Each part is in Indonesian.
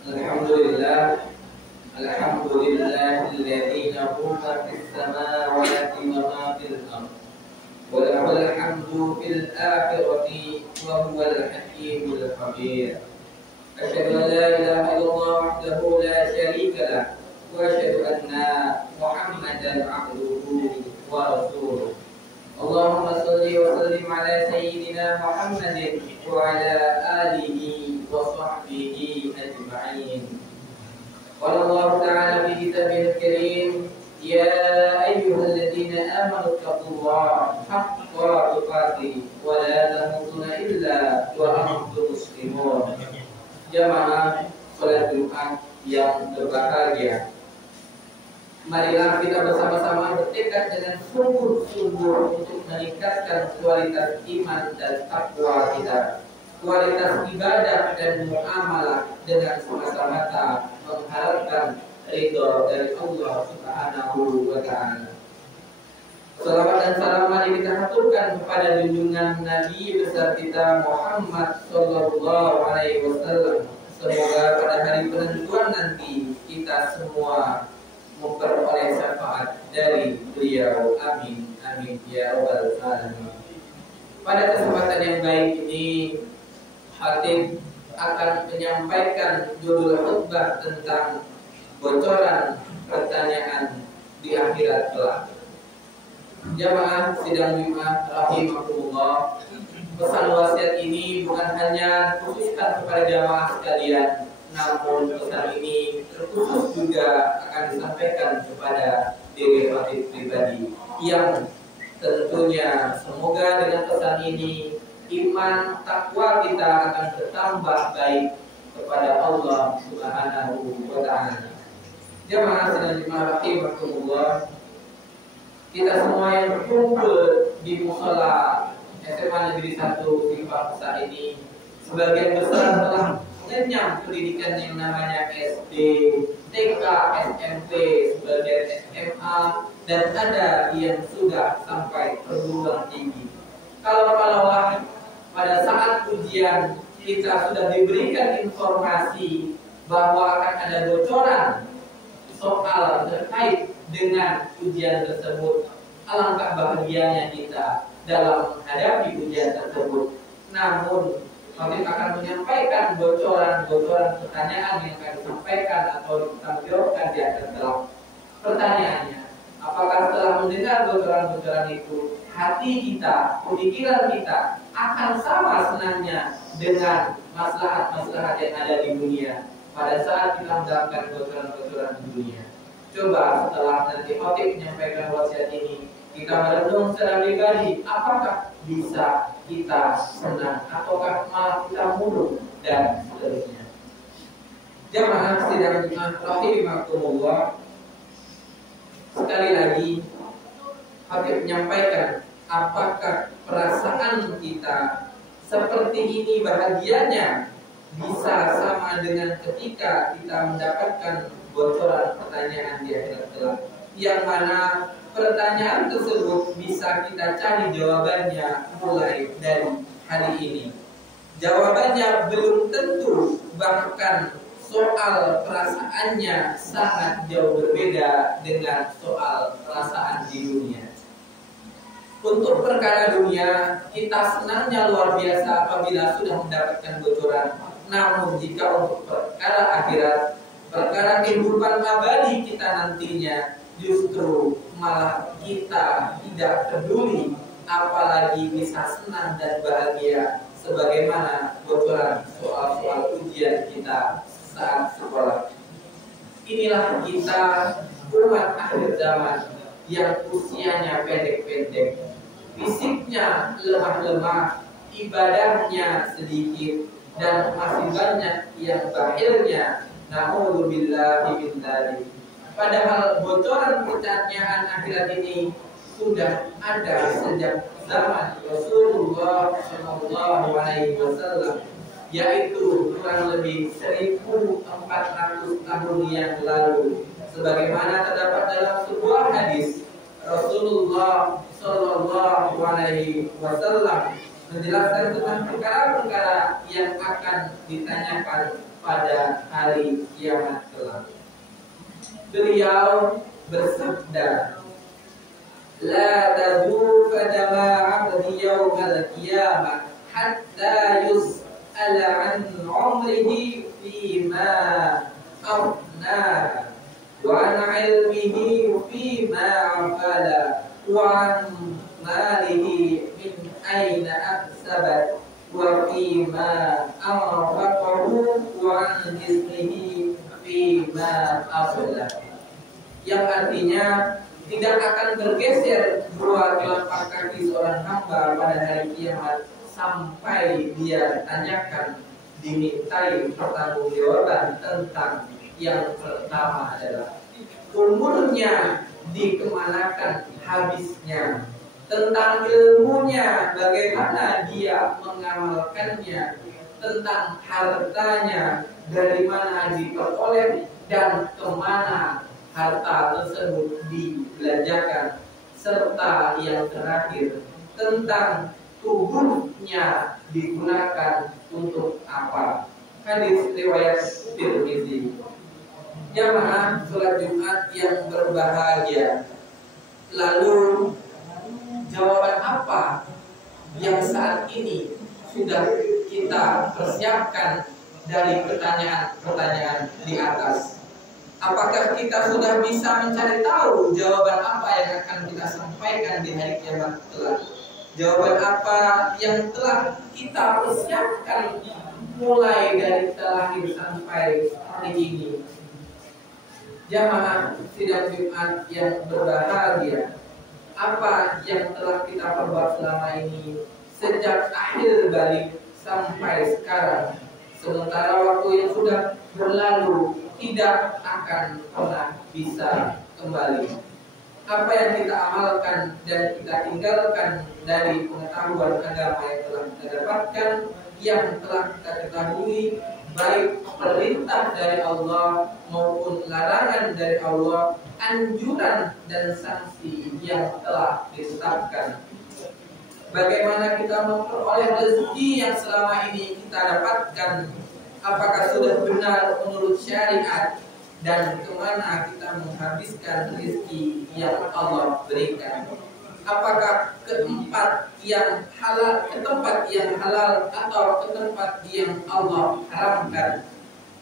Alhamdulillah, alhamdulillahilladzi lahu ma fis samawati wa ma fil ardh wa lahul hamdu fil akhirati wa huwal hakimul khabir. Asyhadu an la ilaha illallah wahdahu la syarika lah wa asyhadu anna Muhammadan abduhu wa rasuluh. Allahumma shalli wa sallim ala sayyidina Muhammadin wa ala alihi wa sahbihi ajma'in. Qala Allah ta'ala fi kitabil karim, ya ayyuhalladzina amanu taqullaha haqqa tuqatih wa la tamutunna illa wa antum muslimun. Jamaah salat Jumat yang berbahagia, marilah kita bersama-sama bertekad dengan sungguh-sungguh untuk meningkatkan kualitas iman dan takwa kita, kualitas ibadah dan muamalah dengan semata-mata mengharapkan ridho dari Allah Subhanahu wa Ta'ala. Salawat dan salam mari kita haturkan kepada junjungan Nabi besar kita Muhammad sallallahu alaihi wasallam. Semoga pada hari penentuan nanti kita semua memperoleh syafaat dari beliau. Amin amin ya rabbal alamin. Pada kesempatan yang baik ini, Khatib akan menyampaikan judul khutbah tentang bocoran pertanyaan di akhirat kelak. Jamaah sidang Jumat rahimakumullah, pesan wasiat ini bukan hanya khususkan kepada jamaah sekalian, namun pesan ini terkhusus juga akan disampaikan kepada diri Khatib pribadi, yang tentunya semoga dengan pesan ini iman takwa kita akan bertambah baik kepada Allah Subhanahu wa Ta'ala. Jamaah sidang Jumat rahimakumullah, kita semua yang berkumpul di musola SMA Negeri 1 Simpang Besar ini, sebagian besar telah mengenyam pendidikan yang namanya SD, TK, SMP, sebagian SMA, dan ada yang sudah sampai perguruan tinggi. Kalau-kalaulah pada saat ujian kita sudah diberikan informasi bahwa akan ada bocoran soal terkait dengan ujian tersebut, alangkah bahagianya kita dalam menghadapi ujian tersebut. Namun kami akan menyampaikan bocoran-bocoran pertanyaan yang akan disampaikan atau ditampilkan di atas kelak. Pertanyaannya, apakah setelah mendengar bocoran-bocoran itu, hati kita, pemikiran kita akan sama senangnya dengan maslahat-maslahat yang ada di dunia pada saat kita mendapatkan bocoran-bocoran di dunia? Coba setelah nanti Khatib menyampaikan wasiat ini, kita merenung secara pribadi, apakah bisa kita senang ataukah malah kita murung dan seterusnya. Jamaah sidang Jumat rahimakumullah, sekali lagi Khatib menyampaikan, apakah perasaan kita seperti ini bahagianya bisa sama dengan ketika kita mendapatkan bocoran pertanyaan di akhirat kelak, yang mana pertanyaan tersebut bisa kita cari jawabannya mulai dari hari ini. Jawabannya belum tentu, bahkan soal perasaannya sangat jauh berbeda dengan soal perasaan di dunia. Untuk perkara dunia, kita senangnya luar biasa apabila sudah mendapatkan bocoran. Namun jika untuk perkara akhirat, perkara kehidupan abadi kita nantinya, justru malah kita tidak peduli, apalagi bisa senang dan bahagia sebagaimana bocoran soal-soal ujian kita saat sekolah. Inilah kita umat akhir zaman yang usianya pendek-pendek, fisiknya lemah-lemah, ibadahnya sedikit, dan masih banyak yang bakhilnya. Na'udzubillahi min dzalik. Padahal bocoran pertanyaan akhirat ini sudah ada sejak zaman Rasulullah Shallallahu Alaihi Wasallam, yaitu kurang lebih 1400 tahun yang lalu. Sebagaimana terdapat dalam sebuah hadis, Rasulullah Shallallahu Alaihi Wasallam menjelaskan tentang perkara-perkara yang akan ditanyakan pada hari kiamat kelak. Beliau bersabda, "La tazufa dama 'abdi yawmal qiyamah hatta yus'ala 'an 'umrihi fima afna wa 'an 'ilmihi fima 'afala wa 'an malihi min aina aksabat wa fima anfaqahu wa 'an jismihi fima afla." Yang artinya tidak akan bergeser dua telapak kaki seorang hamba pada hari kiamat sampai dia tanyakan, dimintai pertanggungjawaban tentang yang pertama adalah umurnya, dikemanakan habisnya, tentang ilmunya, bagaimana dia mengamalkannya, tentang hartanya, dari mana diperoleh dan kemana harta tersebut dibelanjakan, serta yang terakhir tentang tubuhnya digunakan untuk apa. Hadis riwayat Tirmizi. Jamaah sholat Jumat yang berbahagia, lalu jawaban apa yang saat ini sudah kita persiapkan dari pertanyaan-pertanyaan di atas? Apakah kita sudah bisa mencari tahu jawaban apa yang akan kita sampaikan di hari kiamat kelak? Jawaban apa yang telah kita persiapkan mulai dari kita lahir sampai hari ini? Jamaah sidang Jumat yang berbahagia, apa yang telah kita perbuat selama ini sejak akhir balik sampai sekarang, sementara waktu yang sudah berlalu tidak akan pernah bisa kembali. Apa yang kita amalkan dan kita tinggalkan dari pengetahuan agama yang telah kita dapatkan, yang telah kita ketahui, baik perintah dari Allah maupun larangan dari Allah, anjuran dan sanksi yang telah ditetapkan. Bagaimana kita memperoleh rezeki yang selama ini kita dapatkan? Apakah sudah benar menurut syariat, dan kemana kita menghabiskan rezeki yang Allah berikan? Apakah ke tempat yang halal atau ke tempat yang Allah haramkan?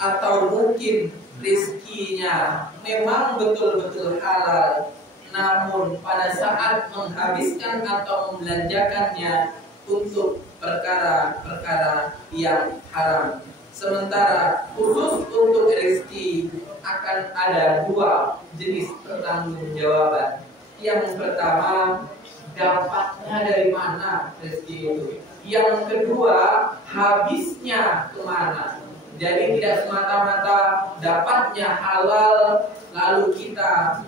Atau mungkin rezekinya memang betul-betul halal, namun pada saat menghabiskan atau membelanjakannya untuk perkara-perkara yang haram. Sementara khusus untuk rezeki akan ada dua jenis pertanggungjawaban. Yang pertama, dapatnya dari mana rezeki itu. Yang kedua, habisnya kemana. Jadi tidak semata-mata dapatnya halal lalu kita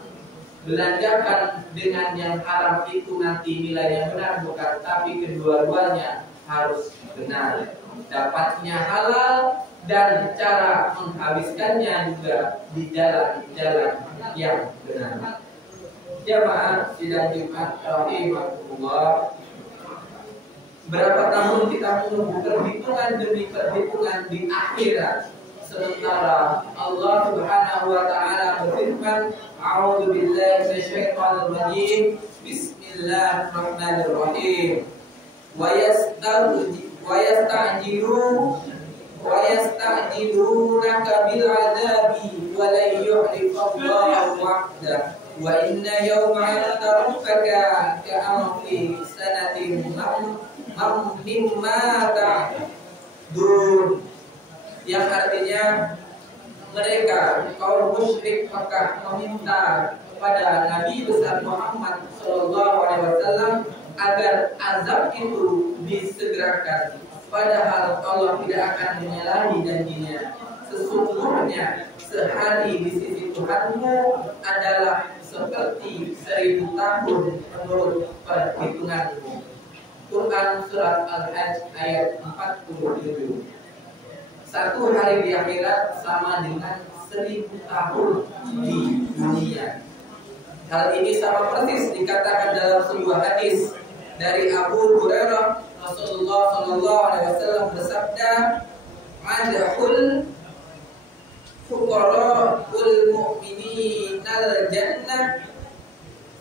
belanjakan dengan yang haram itu nanti nilainya benar, bukan. Tapi kedua-duanya harus benar. Dapatnya halal dan cara menghabiskannya juga di jalan-jalan yang benar. Jamaah sidang Jumat rahimahullah, berapa tahun kita menunggu perhitungan demi perhitungan di akhirat, sementara Allah Subhanahu wa taala berfirman, A'udzu billahi minasyaitonir rajim, Bismillahirrahmanirrahim. وَيَسْتَعْجِلُونَكَ بِالْعَذَابِ وَلَنْ يُخْلِفَ اللَّهُ وَعْدَهُ وَإِنَّ يَوْمًا عِندَ رَبِّكَ كَأَلْفِ سَنَةٍ مِّمَّا تَعُدُّونَ. Yang artinya mereka kaum musyrik Makkah meminta kepada Nabi besar Muhammad SAW agar azab itu disegerakan, padahal Allah tidak akan menyalahi janjinya. Sesungguhnya sehari di sisi Tuhanmu adalah seperti 1000 tahun menurut perhitunganmu. Quran surat Al-Hajj ayat 47. Satu hari di akhirat sama dengan 1000 tahun di dunia. Hal ini sama persis dikatakan dalam sebuah hadis dari Abu Hurairah Rasulullah Shallallahu Alaihi Wasallam bersabda, "Adkhul fuqara'ul mu'minin al-jannah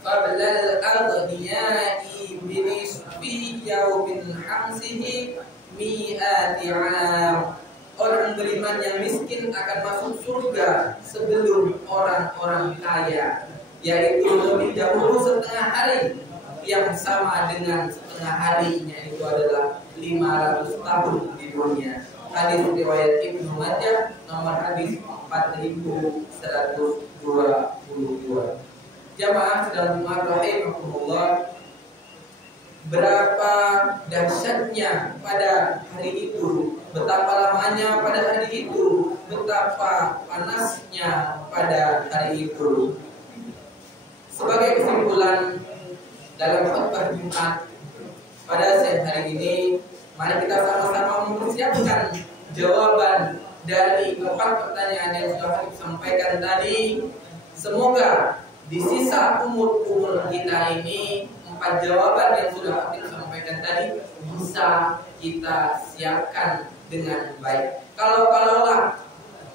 qabla al-aghniya'i binisfi yawmin hamsihi mi'ati 'am." Orang beriman yang miskin akan masuk surga sebelum orang-orang kaya, yaitu lebih dahulu setengah hari, yang sama dengan setengah harinya itu adalah 500 tahun di dunia. Hadis riwayat Ibnu Majah nomor hadis 4122. Jamaah sedang rahimahumullah, berapa dahsyatnya pada hari itu, betapa lamanya pada hari itu, betapa panasnya pada hari itu. Sebagai kesimpulan dalam khutbah Jumat pada siang hari ini, mari kita sama-sama mempersiapkan jawaban dari 4 pertanyaan yang sudah kita sampaikan tadi. Semoga di sisa umur kita ini 4 jawaban yang sudah kita sampaikan tadi bisa kita siapkan dengan baik. Kalaulah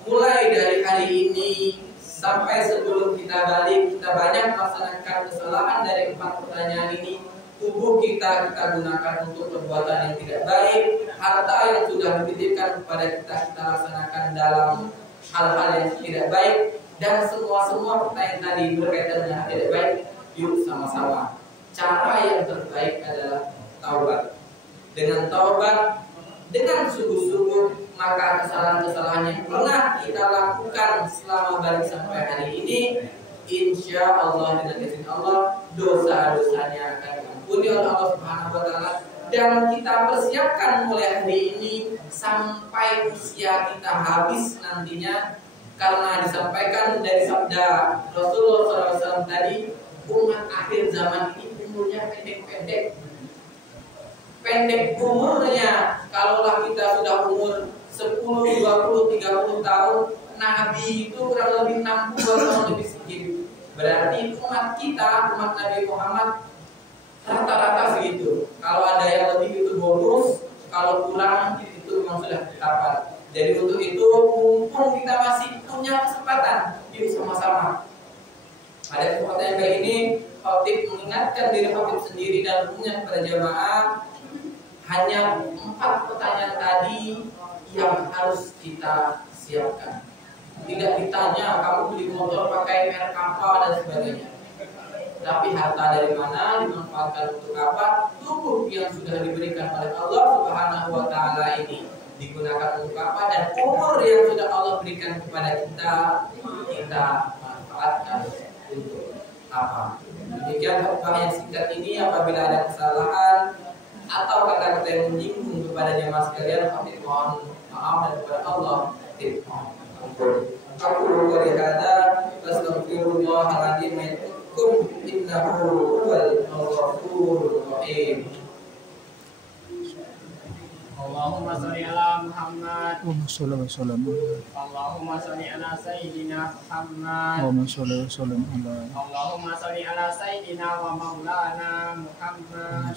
mulai dari hari ini sampai sebelum kita balik, kita banyak melaksanakan kesalahan dari 4 pertanyaan ini. Tubuh kita gunakan untuk perbuatan yang tidak baik, harta yang sudah dititipkan kepada kita laksanakan dalam hal-hal yang tidak baik, dan semua pertanyaan tadi berkaitan dengan tidak baik. Yuk sama-sama, cara yang terbaik adalah taubat. Dengan taubat, dengan sungguh-sungguh, maka kesalahan-kesalahan yang pernah kita lakukan selama balik sampai hari ini, insya Allah dengan izin Allah, dosa-dosanya akan diampuni oleh Allah Subhanahu wa Ta'ala. Dan kita persiapkan mulai hari ini sampai usia kita habis nantinya, karena disampaikan dari sabda Rasulullah SAW tadi, umat akhir zaman ini umurnya pendek umurnya. Kalaulah kita sudah umur 10, 20, 30 tahun, Nabi itu kurang lebih 60 tahun lebih sedikit. Berarti umat kita, umat Nabi Muhammad, rata-rata segitu. Kalau ada yang lebih itu bonus, kalau kurang itu memang sudah ketapat. Jadi untuk itu, mumpung kita masih punya kesempatan, yuk sama-sama. Pada kesempatan yang baik ini, khotib mengingatkan diri khotib sendiri dan umumnya kepada jamaah, hanya 4 pertanyaan tadi yang harus kita siapkan. Tidak ditanya kamu beli motor pakai merek apa dan sebagainya, tapi harta dari mana, dimanfaatkan untuk apa, tubuh yang sudah diberikan oleh Allah Subhanahu wa Ta'ala ini digunakan untuk apa, dan umur yang sudah Allah berikan kepada kita manfaatkan untuk apa. Demikian khutbah yang singkat ini. Apabila ada kesalahan atau kata-kata yang menyinggung kepada jemaah sekalian, kami mohon maaf, dan kepada Allah mohon ampun. Aku berkata kata, Astaghfirullahaladzim, innahu huwal ghafurur rahim. Allahumma sholli ala Muhammad. Allahumma sholli Allahumma sholli ala Sayyidina Muhammad. Allahumma sholli wa sallim ala Allahumma sholli ala Sayyidina wa Maulana Muhammad.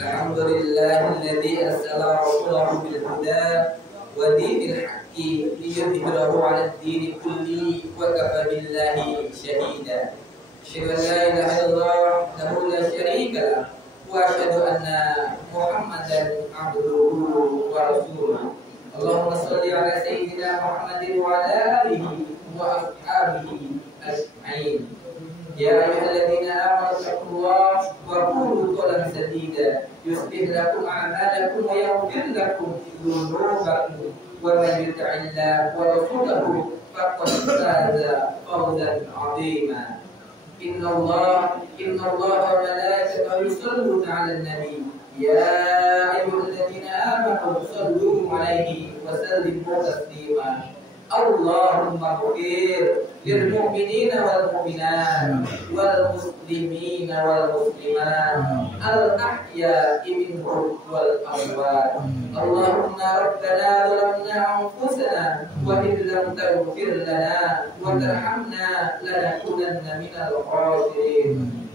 Alhamdulillahilladzi arsala rasulahu bil huda wa dinil haqqi liyudhhirahu 'ala ad-dini kulli wa kafa billahi shahida. Asyhadu an la ilaha illallah wahdahu la syarika lah wa asyhadu anna Muhammadan 'abduhu wa rasuluh. Allahumma shalli 'ala sayyidina Muhammadin wa 'ala alihi wa ashabihi ajma'in. Ya ayyuhalladzina amanu taqullaha wa qulu qawlan sadida yuslih lakum a'malakum wa yaghfir lakum dhunubakum wa man yuti'illaha wa rasulahu faqad faza fawzan 'azima. Innallaha wa malaikatahu yusalluna 'alan nabi ya ayyuhalladzina amanu sallu 'alaihi wa sallimu taslima. Allahumma ighfir lil mu'minina wal mu'minat wal muslimin المسلمين والمسلمات الأحياء منهم والأموات. اللهم ربنا ظلمنا أنفسنا وإن لم تغفر لنا وترحمنا لنكونن من الخاسرين.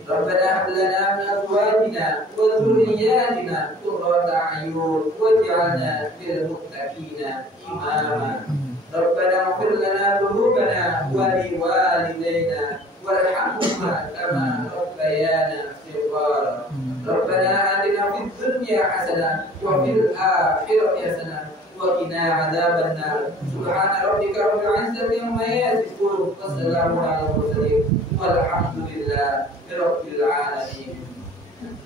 ربنا هب لنا من أزواجنا وذرياتنا قرة أعين واجعلنا للمتقين إماما. ربنا اغفر لنا ذنوبنا ولوالدينا وارحمهما كما ربيانا صغارا. ربنا آتنا في الدنيا حسنة وفي الآخرة حسنة وقنا عذاب النار. سبحان ربك رب العزة عما يصفون والسلام على المرسلين والحمد لله رب العالمين.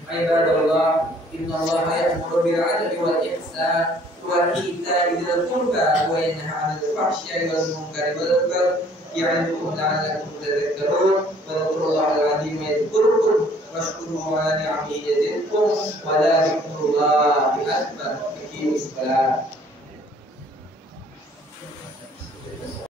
عباد الله، إن الله يأمر بالعدل والإحسان وإيتاء ذي القربى وينهى عن الفحشاء والمنكر والبغي يعظكم لعلكم تذكرون. واذكروا الله العظيم يذكركم واشكروه على نعمه يزدكم ولذكر الله أكبر. أقيموا الصلاة.